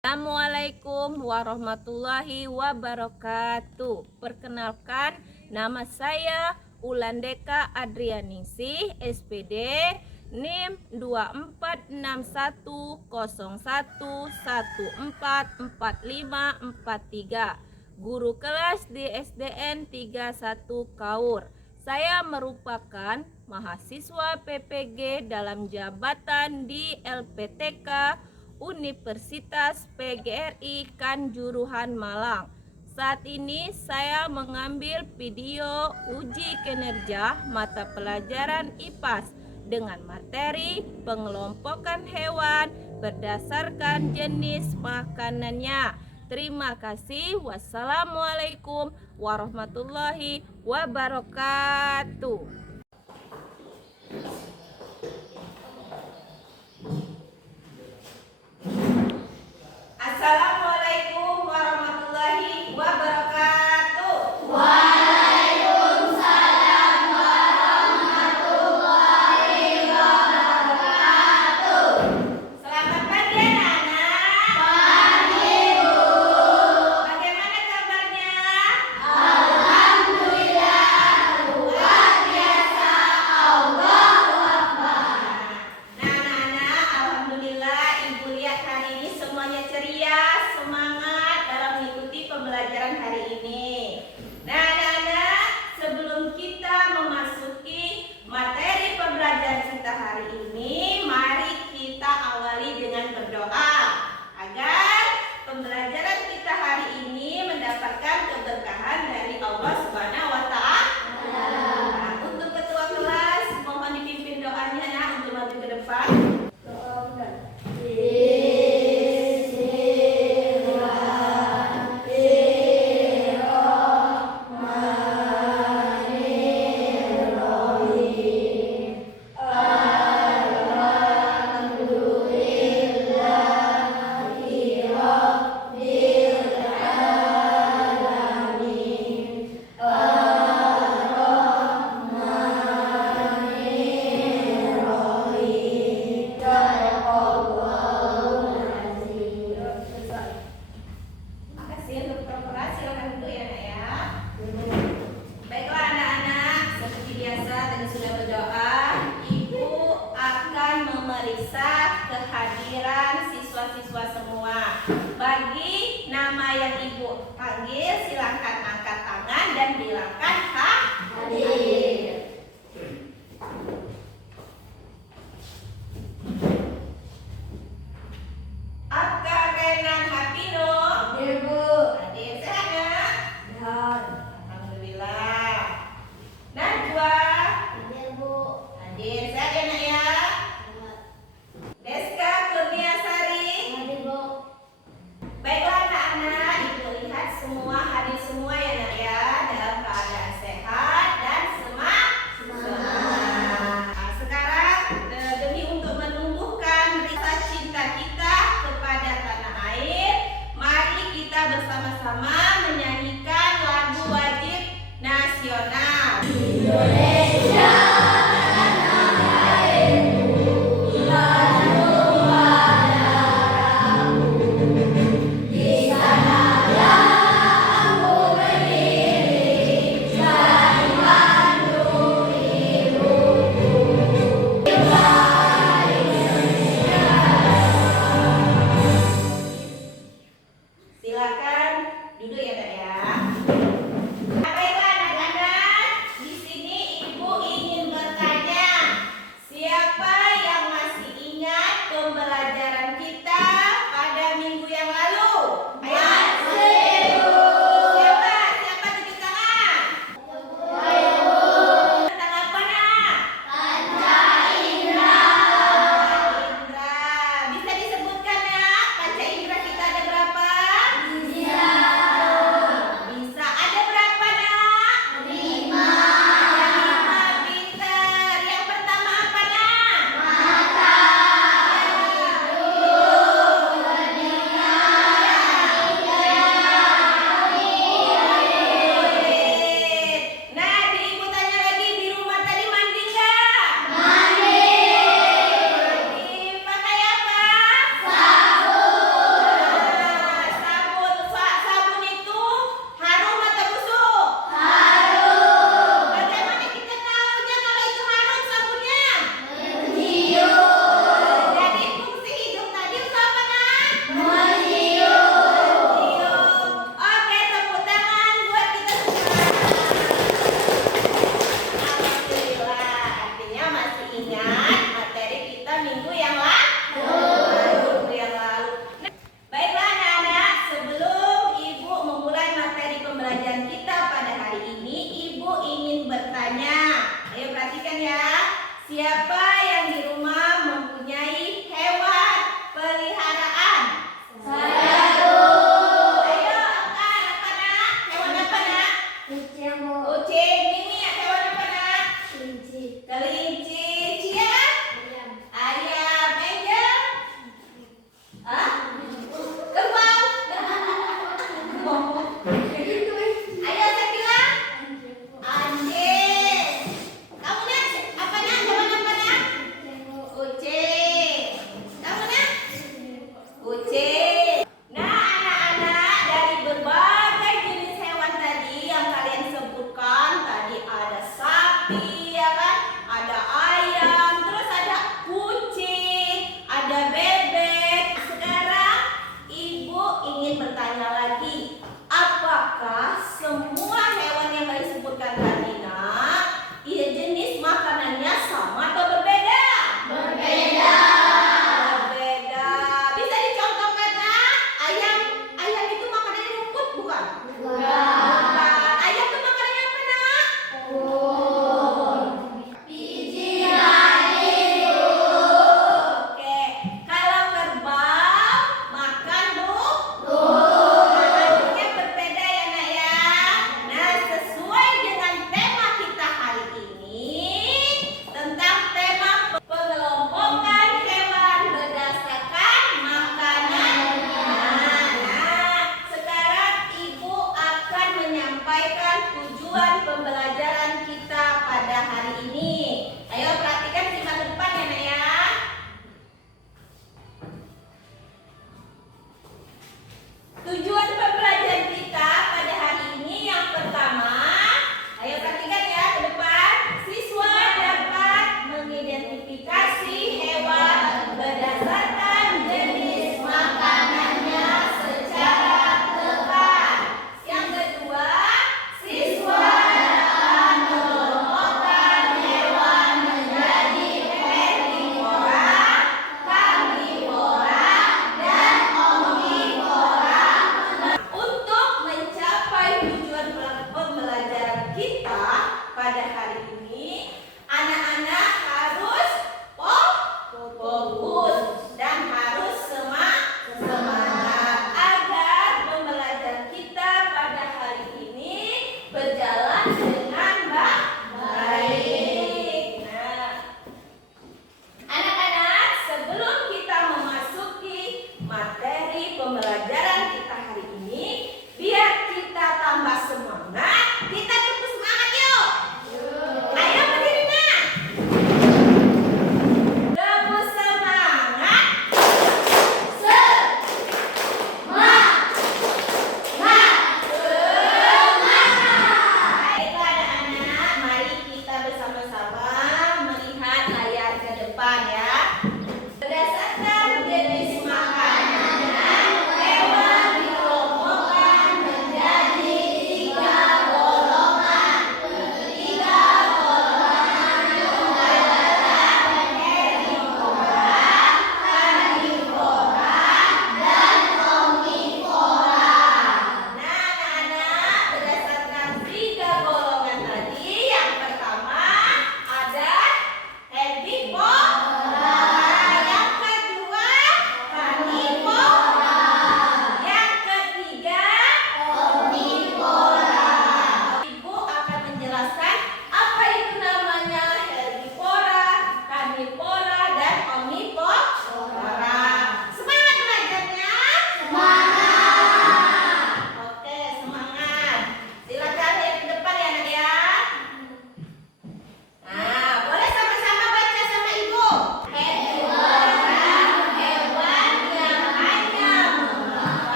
Assalamualaikum warahmatullahi wabarakatuh. Perkenalkan, nama saya Ulandeka Adrianingsih, SPD, NIM 246101144543, guru kelas di SDN 31 Kaur. Saya merupakan mahasiswa PPG dalam jabatan di LPTK Universitas PGRI Kanjuruhan Malang. Saat ini saya mengambil video uji kinerja mata pelajaran IPAS dengan materi pengelompokan hewan berdasarkan jenis makanannya. Terima kasih. Wassalamualaikum warahmatullahi wabarakatuh. Assalamualaikum warahmatullahi wabarakatuh. Waalaikumsalam warahmatullahi wabarakatuh. Selamat pagi anak-anak. Pagi, Bu. Bagaimana kabarnya? Alhamdulillah, luar biasa. Allahu Akbar. Nah, anak-anak, alhamdulillah Ibu lihat hari ini semuanya ceria, semangat dalam mengikuti pembelajaran hari ini. Nah, anak-anak, sebelum kita memasuki materi pembelajaran kita hari ini, mari kita awali dengan berdoa agar pembelajaran kita hari ini mendapatkan keberkahan dari Allah Subhanahu wa Ta'ala. Nah, untuk ketua kelas, mohon dipimpin doanya nak untuk maju ke depan.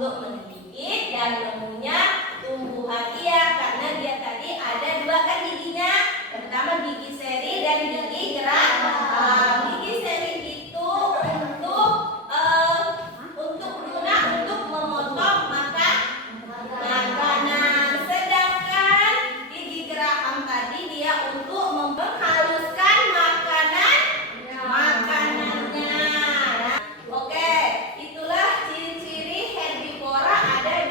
untuk menggigit dan mempunyai tumbuhan ia karena dia tadi ada dua kan giginya. Yang pertama gigi seri dan gigi geraham. Gigi seri itu untuk lunak untuk memotong makanan. Sedangkan gigi geraham tadi dia untuk menghaluskan makanannya. Nah, oke, itulah ciri-ciri herbivora ada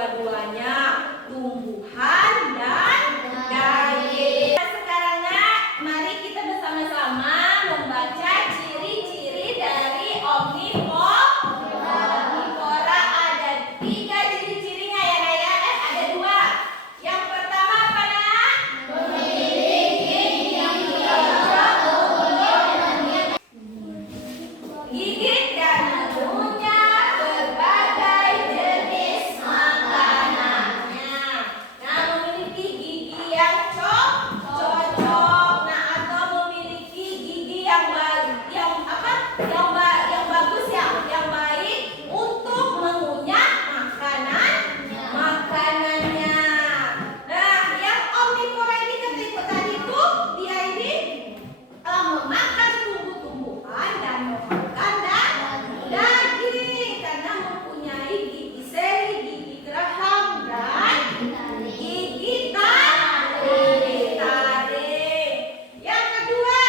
kedua-duanya tumbuhan dan daging. Sekarang nak, mari kita bersama-sama membaca ciri-ciri dari omnivora. Ada 3 ciri-cirinya ya Nak ya. Ada 2. Yang pertama apa Nak? Gigit dan mengunyah berbagai jenis makanannya. Nah, memiliki gigi yang cocok. Nah, atau memiliki gigi yang bagus ya, yang baik untuk mengunyah makanannya. Nah, yang omnivora ini ketika tadi tuh dia ini memakan tumbuh-tumbuhan dan memakan daging karena mempunyai gigi seri, gigi geraham dan gigi taring. Yang kedua,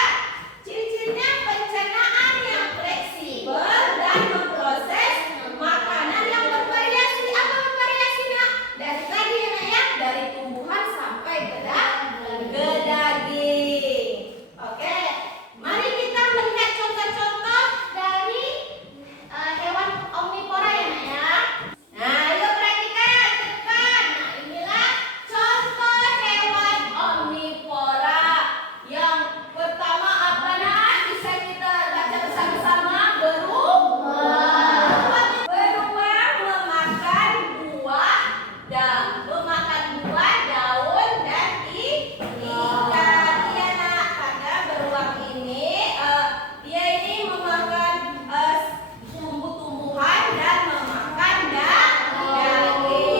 ciri-cirinya pencernaan yang fleksibel dan memproses makanan yang bervariasi. Apa bervariasi Nak? Dari tadi ya Nak ya, dari tumbuhan sampai ke daging. Oke, mari kita melihat contoh-contoh dari hewan omnivora ya Nak ya. Nah, yuk perhatikan depan. Nah, inilah contoh hewan omnivora. Yang pertama apa Nak? Bisa kita baca bersama-sama. Beruang memakan buah daun dan ikan. Iya Nak, karena beruang ini dia ini memakan tumbuh-tumbuhan dan memakan daging.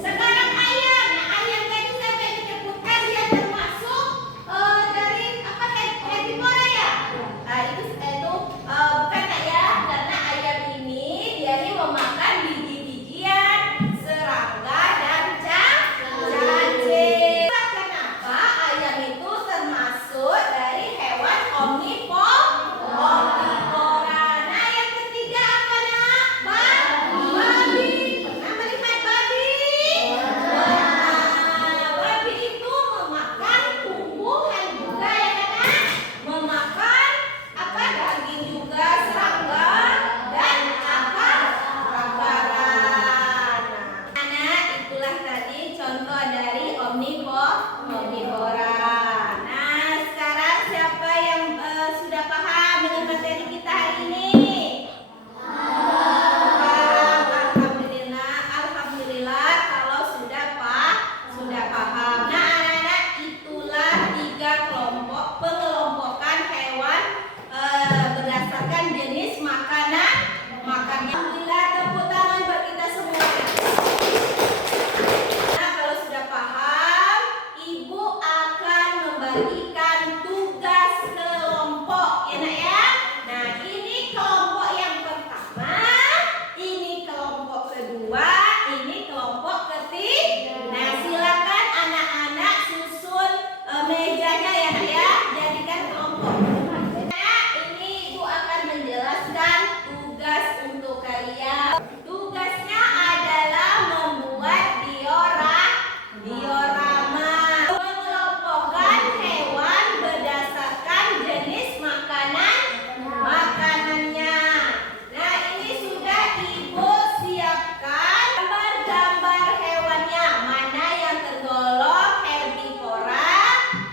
Sekarang ayam. Nah, ayam tadi sampai disebutkan dia termasuk dari apa herbivora ya. Nah, itu bukan Nak ya, karena ayam ini dia ini memakan biji-bijian, serangga dan cacing. Kenapa ayam itu termasuk dari hewan omnivora? Nah, yang ketiga apa Nak? Babi. Pernah melihat babi? Nah, babi itu memakan tumbuhan juga ya Nak? Memakan apa? Daging juga, serangga dan akar-akaran. Nah, itulah tadi contoh dari omnivora. Nah, sekarang siapa yang sudah paham dengan materi kita hari ini? Alhamdulillah kalau sudah paham. Nah, anak-anak, itulah 3 kelompok pengelompokan hewan berdasarkan jenis makanan. Alhamdulillah, tepuk tangan buat kita semua. Nah, kalau sudah paham, Ibu akan membagikan tugas kelompok ya Nak ya. Nah, ini kelompok yang pertama, ini kelompok kedua, ini kelompok ketiga. Nah, silakan anak-anak susun mejanya ya Nak ya, jadikan kelompok. Nah, ini Ibu akan menjelaskan tugas untuk kalian. Tugasnya adalah membuat diorama, mengelompokkan hewan berdasarkan jenis makanannya. Nah, ini sudah Ibu siapkan gambar-gambar hewannya, mana yang tergolong herbivora,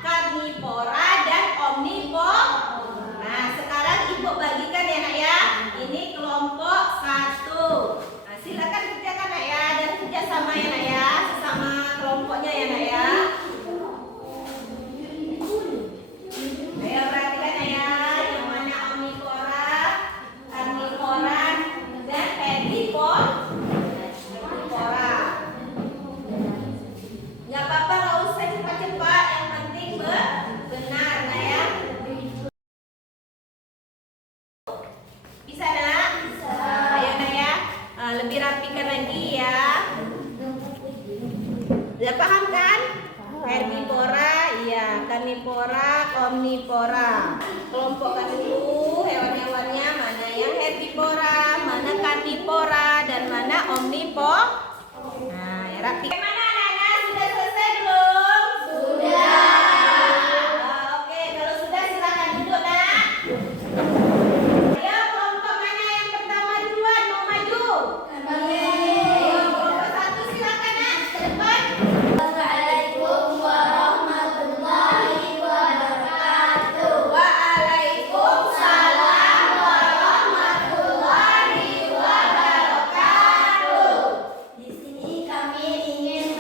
karnivora dan omnivora. Nah, sekarang Ibu bagikan ya Nak ya. Ini kelompok 1. Nah, silakan kerjakan Nak ya, dan kerjasama ya Nak ya, sesama kelompoknya ya Nak ya. Ayo perhatikan ya, yang mana omnivora, karnivora dan herbivora. Nggak apa-apa, nggak usah cepat-cepat, yang penting benar Nak ya. Bisa Nak? Ayo Nak ya, lebih rapikan lagi ya. Sudah paham kan? Herbivora, iya, karnivora, omnivora. Kelompokkan dulu hewan-hewannya, mana yang herbivora, mana karnivora, dan mana omnivora. Nah, yang rapi. Bagaimana anak-anak? Sudah selesai belum? Sudah. Oke, kalau sudah silakan duduk, Nak. Ayo, kelompok mana yang pertama duluan mau maju? Ayo, kelompok satu silakan, Nak. Cepat. Assalamualaikum warahmatullahi wabarakatuh. Waalaikumsalam warahmatullahi wabarakatuh. Di sini kami ingin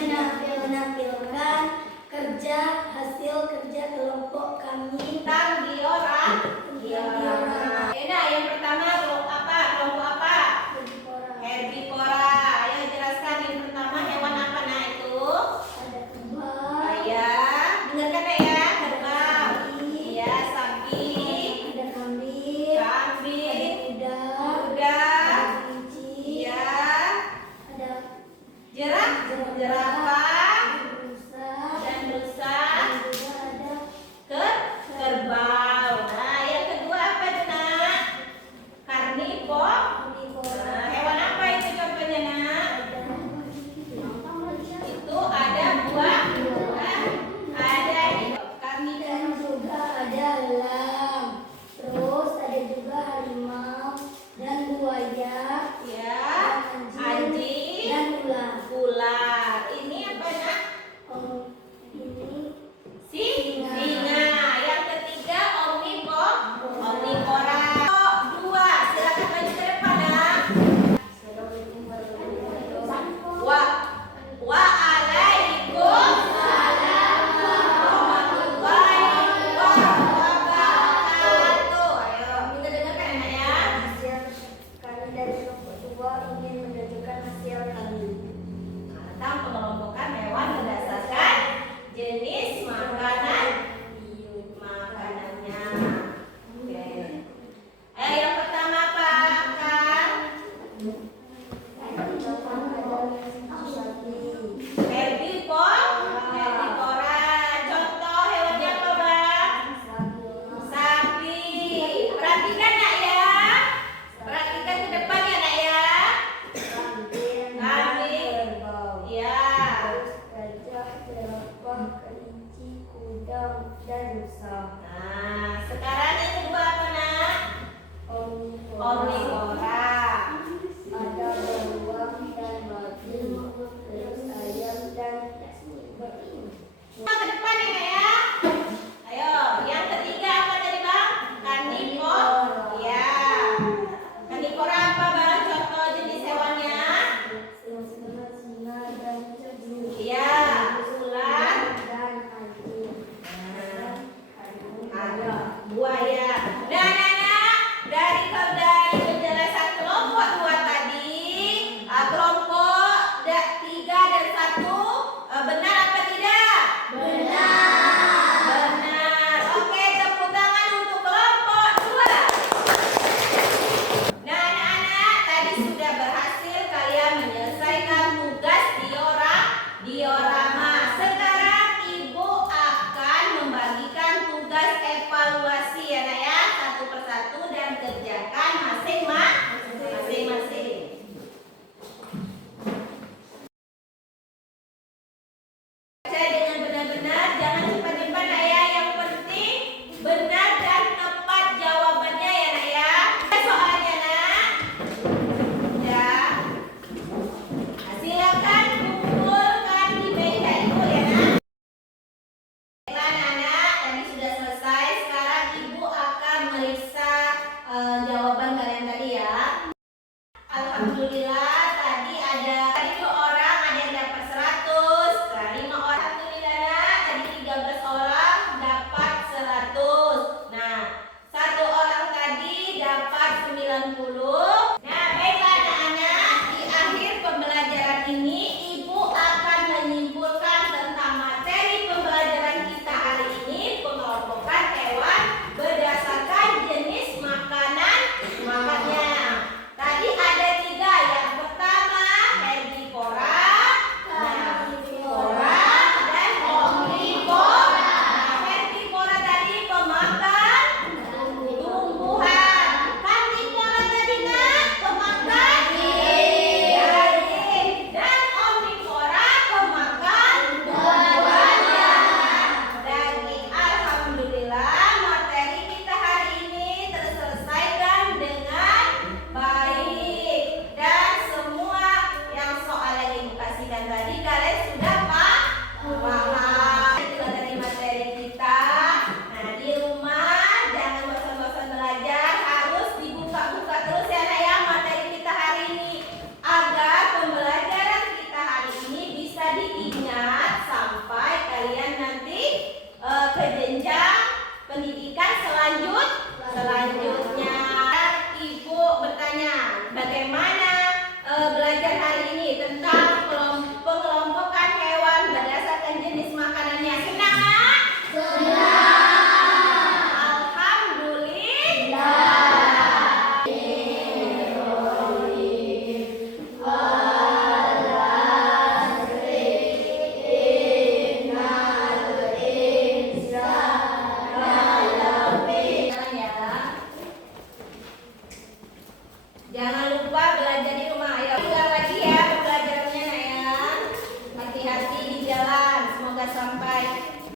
semoga sampai